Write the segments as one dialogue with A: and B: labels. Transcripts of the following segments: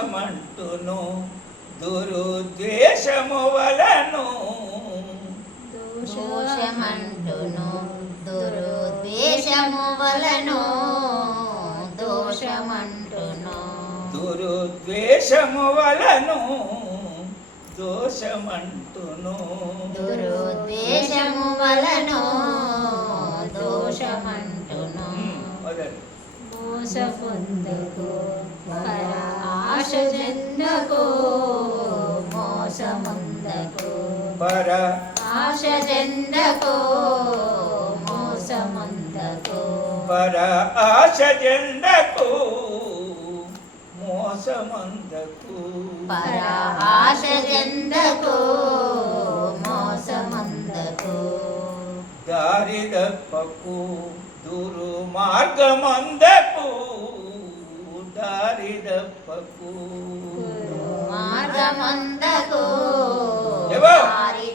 A: దోషమంటును. దురుద్వేషము వలను
B: దోషమంటును. దురుద్వేషము వలను దోషమంటును.
A: దురుద్వేషము వలను దోషమంటును.
B: దురుద్వేషము వలను దోషమంటును మోసపొందకు పర మోసమందకు?
A: పర
B: ఆశ చెందకు మోసమందకు?
A: పర మోసమందకు?
B: పర ఆశ చెందకు మోసమందకు?
A: దారి తప్పకు దురు మార్గమందకు దారి తప్పకు
B: మార్గమందకు
A: ఎవో?
B: దారి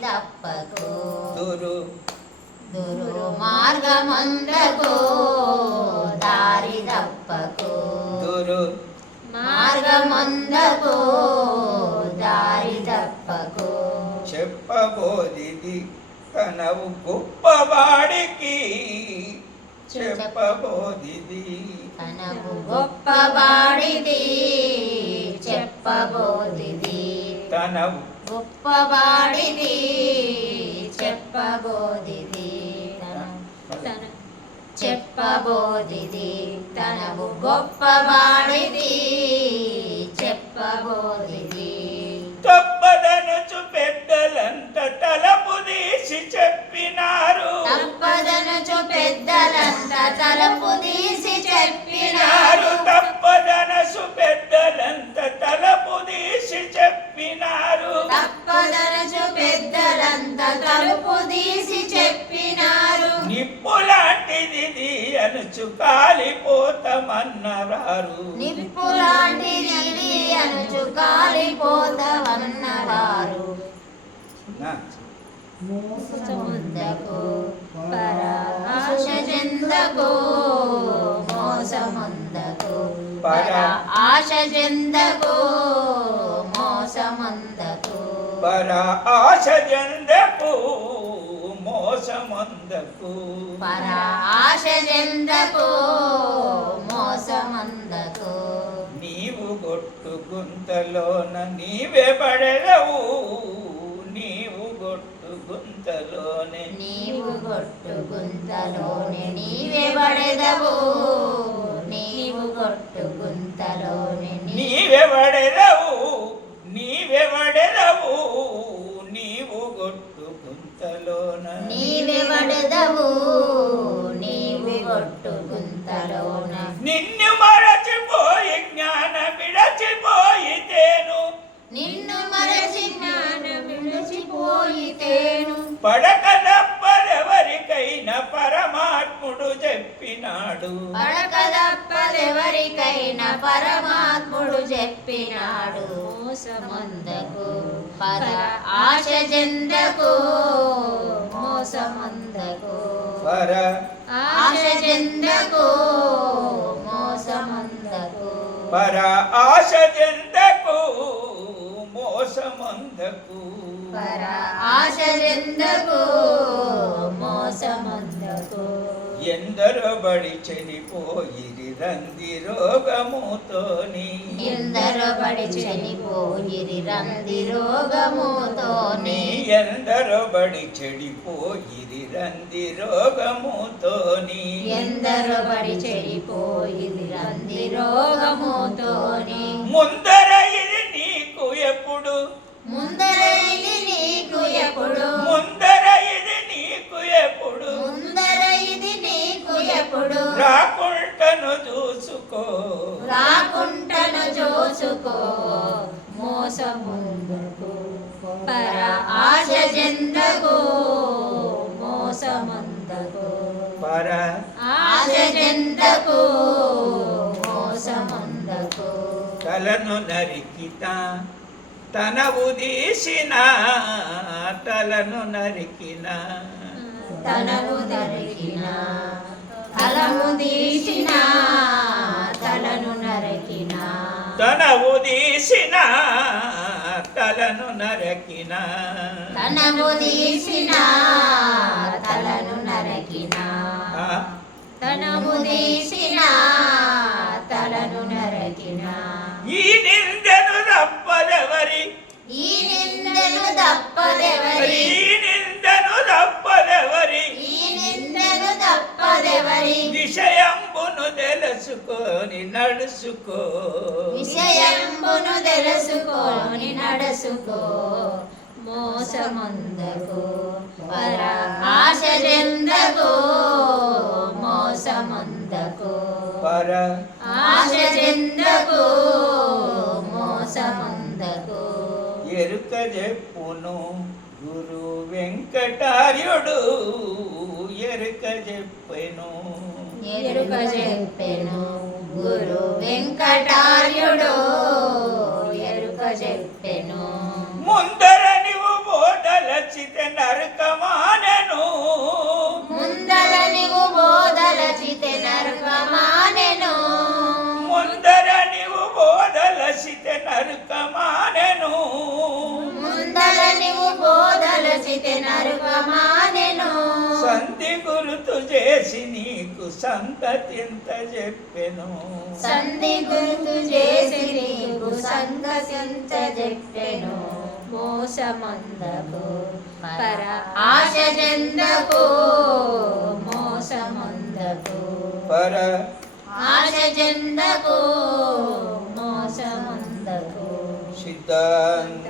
A: దురు.
B: దురు మార్గమందకు దారి తప్పకు
A: దురు.
B: మార్గమందకు దారి తప్పకు
A: చెప్పబోదిది తనవు గొప్పవాడికి. చెప్పబోదిది.
B: తనకు గొప్పవాడిది చెప్పబోదిది.
A: తనవు.
B: గొప్పవాడిది చెప్పబోదిది. తన చెప్పబోదిది. తనవు గొప్పవాడిది
A: లాంటిది అనుచు కాలిపోతామన్నరారు
B: నిప్పు లాంటిది అనుచు కాలిపోతవన్నవారు
A: నా,
B: మోసముందకు పరాశ చెందకు మోసముందకు పర ఆశ చెందకు మోసమందకు.
A: పర ఆశ జందకు మోసమందకు.
B: పర ఆశ చెందకు మోసమందకు.
A: నీవు గొట్టు గుంతలోన నీవే పడెదవు. నీవు గొట్టు గుంతలోనే.
B: నీవు గొట్టు గుంతలోనే నీవే పడెదవు.
A: చెప్పినాడు
B: పరమాత్ముడు చెప్పినాడు. మోసమందకు పర ఆశ చెందకు. మోసమందకు
A: పర
B: ఆశ చెందకు. మోసమందకు
A: పర ఆశ చెందకు. మోసమందకు
B: పర ఆశ చెందకు. మోసమందకు
A: ఎందరో బడి చెడిపోయిరి రంది రోగముతోని.
B: ఎందరో పడి చనిపోయిరి రంది రోగముతోని.
A: ఎందరో బడి చెడిపోయిరి రంది రోగముతోని.
B: ఎందరో పడి చెడిపోయిరి రంది రోగముతోని.
A: ముందర చూసుకో.
B: రాకుంటను చూసుకో. మోసముందుకు పర ఆశ చెందకు. మోసమందకు
A: పర
B: ఆశ చెందకు. మోసమందకు
A: తలను నరికిత తన ఉదీసిన తలను నరికిన.
B: తనను దొరికిన తలము తీసిన తలను నరకిన.
A: తనవు తీసిన తలను నరకిన.
B: తనము తీసిన తలను నరకిన. తనము తీసిన తలను నరకిన.
A: ఈ నిందను తప్పదెవరి?
B: ఈ నిందను తప్పదెవరి?
A: తెలుసుకొని నడుచుకో.
B: విషయంబును తెలుసుకోని నడుసుకో మోసముందకు పర ఆశ చెందకు మోసముందకు
A: పర
B: ఆశ చెందకు మోసముందకు.
A: ఎరుక చెప్పును గురు వెంకటార్యుడు ఎరుక చెప్పెను
B: ఎరుక చెప్పెను గురు వెంకటార్యుడు ఎరుక చెప్పెను
A: ముందర నీవు బోధలచిత నరకమానెను.
B: ముందల నీవు బోధలచితే నరకమానెను.
A: ముందర నీవు బోధలచిత నరకమానెను.
B: ముందల నీవు బోధలచితే నరకమానెను
A: నీకు సంతతింత చెప్పెను
B: సంధి గుర్తు చేసి నీకు సంగసించ చెప్పెను మోసమందకు పర ఆశ చెందకు మోసమందకు
A: పర
B: ఆశ చెందకు మోసమందకు
A: సిద్ధాంత